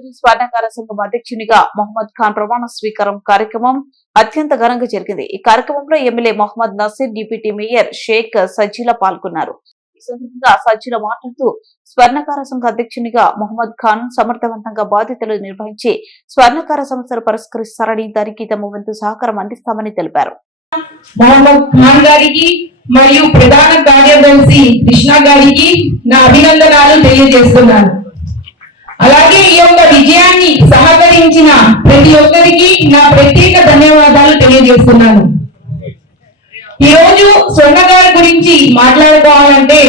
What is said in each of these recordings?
ఆంధ్రప్రదేశ్ స్వర్ణకార సంఘం అధ్యక్షునిగా మొహమ్మద్ ఖాన్ ప్రమాణ స్వీకారం కార్యక్రమం అత్యంత ఘనంగా జరిగింది. ఈ కార్యక్రమంలో MLA Mohammed Naseer deputy mayor Sheikh Sajjila పాల్గొన్నారు. ఈ సందర్భంగా సజ్జిల మాట్లాడుతూ స్వర్ణకార సంఘ అధ్యక్షునిగా మొహమ్మద్ ఖాన్ సమర్థవంతంగా బాధ్యతలు నిర్వహించి స్వర్ణకార సమస్యలు పరిష్కరిస్తారని దానికి తమ వంతు సహకారం అందిస్తామని తెలిపారు. మొహమ్మద్ ఖాన్ గారికి మరియు ప్రధాన కార్యదర్శి కృష్ణ గారికి నా అభినందనాలు తెలియజేస్తున్నాను. అలాగే ఈ యొక్క విజయాన్ని సహకరించిన ప్రతి ఒక్కరికి నా ప్రత్యేక ధన్యవాదాలు తెలియజేస్తున్నాను. ఈ రోజు స్వర్ణగారి గురించి మాట్లాడుకోవాలంటే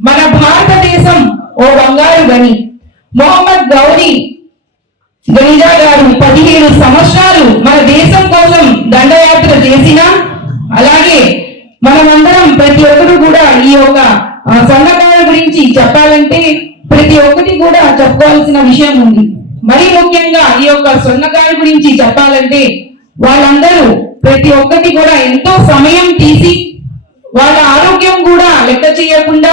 మన భారతదేశం ఓ బంగారు గని మొహమ్మద్ గౌరీ గనిజా గారు పదిహేను సంవత్సరాలు మన దేశం కోసం దండయాత్ర చేసిన అలాగే మనమందరం ప్రతి ఒక్కరు కూడా ఈ యొక్క గురించి చెప్పాలంటే ప్రతి ఒక్కటి కూడా చెప్పుకోవాల్సిన విషయం ఉంది. మరి ముఖ్యంగా ఈ యొక్క సొన్నకాల గురించి చెప్పాలంటే వాళ్ళందరూ ప్రతి ఒక్కటి కూడా ఎంతో సమయం తీసి వాళ్ళ ఆరోగ్యం కూడా లెక్క చేయకుండా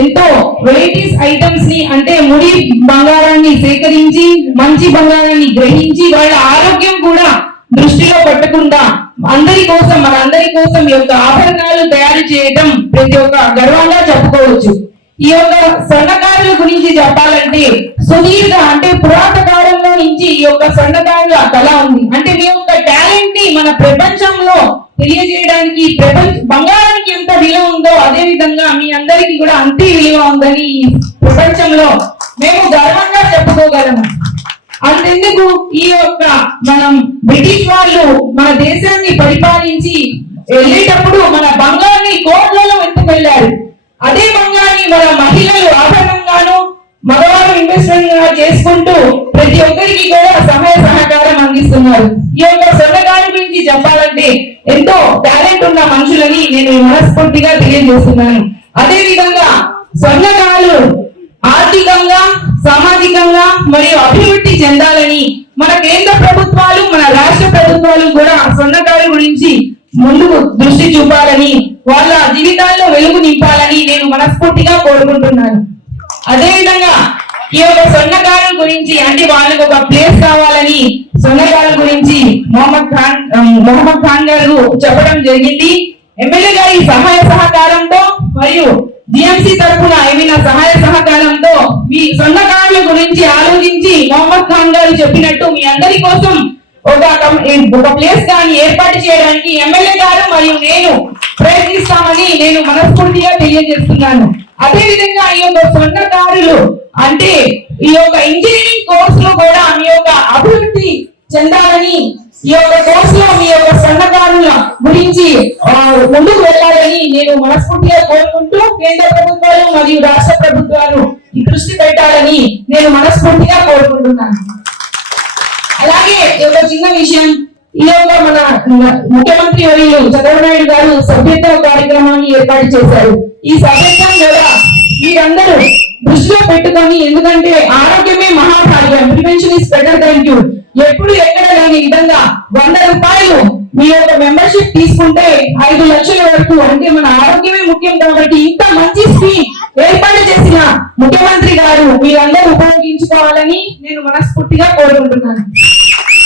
ఎంతో వెరైటీస్ ఐటమ్స్ని అంటే ముడి బంగారాన్ని సేకరించి మంచి బంగారాన్ని గ్రహించి వాళ్ళ ఆరోగ్యం కూడా దృష్టిలో పెట్టకుండా అందరి కోసం మన అందరి కోసం ఈ యొక్క ఆభరణాలు తయారు చేయడం ప్రతి ఒక్క గర్వంగా చెప్పుకోవచ్చు. ఈ యొక్క సన్నకారుల గురించి చెప్పాలంటే సుదీర్ఘ అంటే పురాత కాలంలో నుంచి ఈ యొక్క సన్నకారుల కళ ఉంది. అంటే మీ యొక్క టాలెంట్ని మన ప్రపంచంలో తెలియజేయడానికి ప్రపంచ బంగారానికి ఎంత విలువ ఉందో అదే విధంగా మీ అందరికి కూడా అంతే విలువ ఉందని ప్రపంచంలో మేము గర్వంగా చెప్పుకోగలము. అంతెందుకు ఈ యొక్క మనం బ్రిటిష్ వాళ్ళు మన దేశాన్ని పరిపాలించి వెళ్ళేటప్పుడు మన బంగారాన్ని కోట్లలో ఎత్తుకు వెళ్ళారు అదే మహిళలు ఆభరణంగాను మగవారు ఇన్వెస్ట్మెంట్గా చేసుకుంటూ ప్రతి ఒక్కరికి కూడా సహాయ సహకారం అందిస్తున్నారు. ఈ యొక్క స్వర్ణకారు గురించి చెప్పాలంటే ఎంతో టాలెంట్ ఉన్న మనుషులని నేను మనస్ఫూర్తిగా తెలియజేస్తున్నాను. అదే విధంగా సొంతకాలు ఆర్థికంగా సామాజికంగా మరియు అభివృద్ధి చెందాలని మన కేంద్ర ప్రభుత్వాలు మన రాష్ట్ర ప్రభుత్వాలు కూడా స్వర్ణకారు గురించి ముందుకు దృష్టి చూపాలని వాళ్ళ జీవితాల్లో వెలుగు నింపాలని నేను మనస్ఫూర్తి కోరుకుంటున్నాను. అదేవిధంగా ఈ యొక్క స్వర్ణకారుల గురించి అంటే వాళ్ళకు ఒక ప్లేస్ కావాలని స్వర్ణకారుల గురించి మొహమ్మద్ ఖాన్ మొహమ్మద్ ఖాన్ గారు చెప్పడం జరిగింది. ఎమ్మెల్యే గారి సహాయ సహకారంతో మరియు జిఎంసి తరఫున ఏమైనా సహాయ సహకారంతో మీ సొన్నకారుల గురించి ఆలోచించి మొహమ్మద్ ఖాన్ గారు చెప్పినట్టు మీ అందరి కోసం ఒక ఒక ప్లేస్ కానీ ఏర్పాటు చేయడానికి ఎమ్మెల్యే గారు మరియు నేను ప్రయత్నిస్తామని నేను మనస్ఫూర్తిగా తెలియజేస్తున్నాను. అదే విధంగా ఈ యొక్క స్వర్ణకారులు అంటే ఈ యొక్క ఇంజనీరింగ్ కోర్స్లో కూడా మీ యొక్క అభివృద్ధి చెందాలని ఈ యొక్క కోర్స్లో మీ యొక్క స్వర్ణకారుల గురించి ముందుకు వెళ్ళాలని నేను మనస్ఫూర్తిగా కోరుకుంటూ కేంద్ర ప్రభుత్వాలు మరియు రాష్ట్ర ప్రభుత్వాలు ఈ దృష్టి పెట్టాలని నేను మనస్ఫూర్తిగా కోరుకుంటున్నాను. అలాగే ఒక చిన్న విషయం ఈ యొక్క మన ముఖ్యమంత్రి వర్యులు చంద్రబాబు నాయుడు గారు సభ్యత్వ కార్యక్రమాన్ని ఏర్పాటు చేశారు. ఈ సభ్యత్వం కదా మీరందరూ దృష్టిలో పెట్టుకొని ఎందుకంటే ఆరోగ్యమే మహాభాగ్యం. Prevention is better than cure ఎప్పుడు ఎక్కడ లేని విధంగా వంద రూపాయలు మీ యొక్క మెంబర్షిప్ తీసుకుంటే ఐదు లక్షల వరకు అంటే మన ఆరోగ్యమే ముఖ్యం కాబట్టి ఇంత మంచి స్కీమ్ ఏర్పాటు చేసిన ముఖ్యమంత్రి గారు మీరందరూ ఉపయోగించుకోవాలని నేను మనస్ఫూర్తిగా కోరుకుంటున్నాను.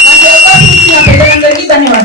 నాకు అవకాశం ఇచ్చిన పెద్దలందరికీ ధన్యవాదాలు.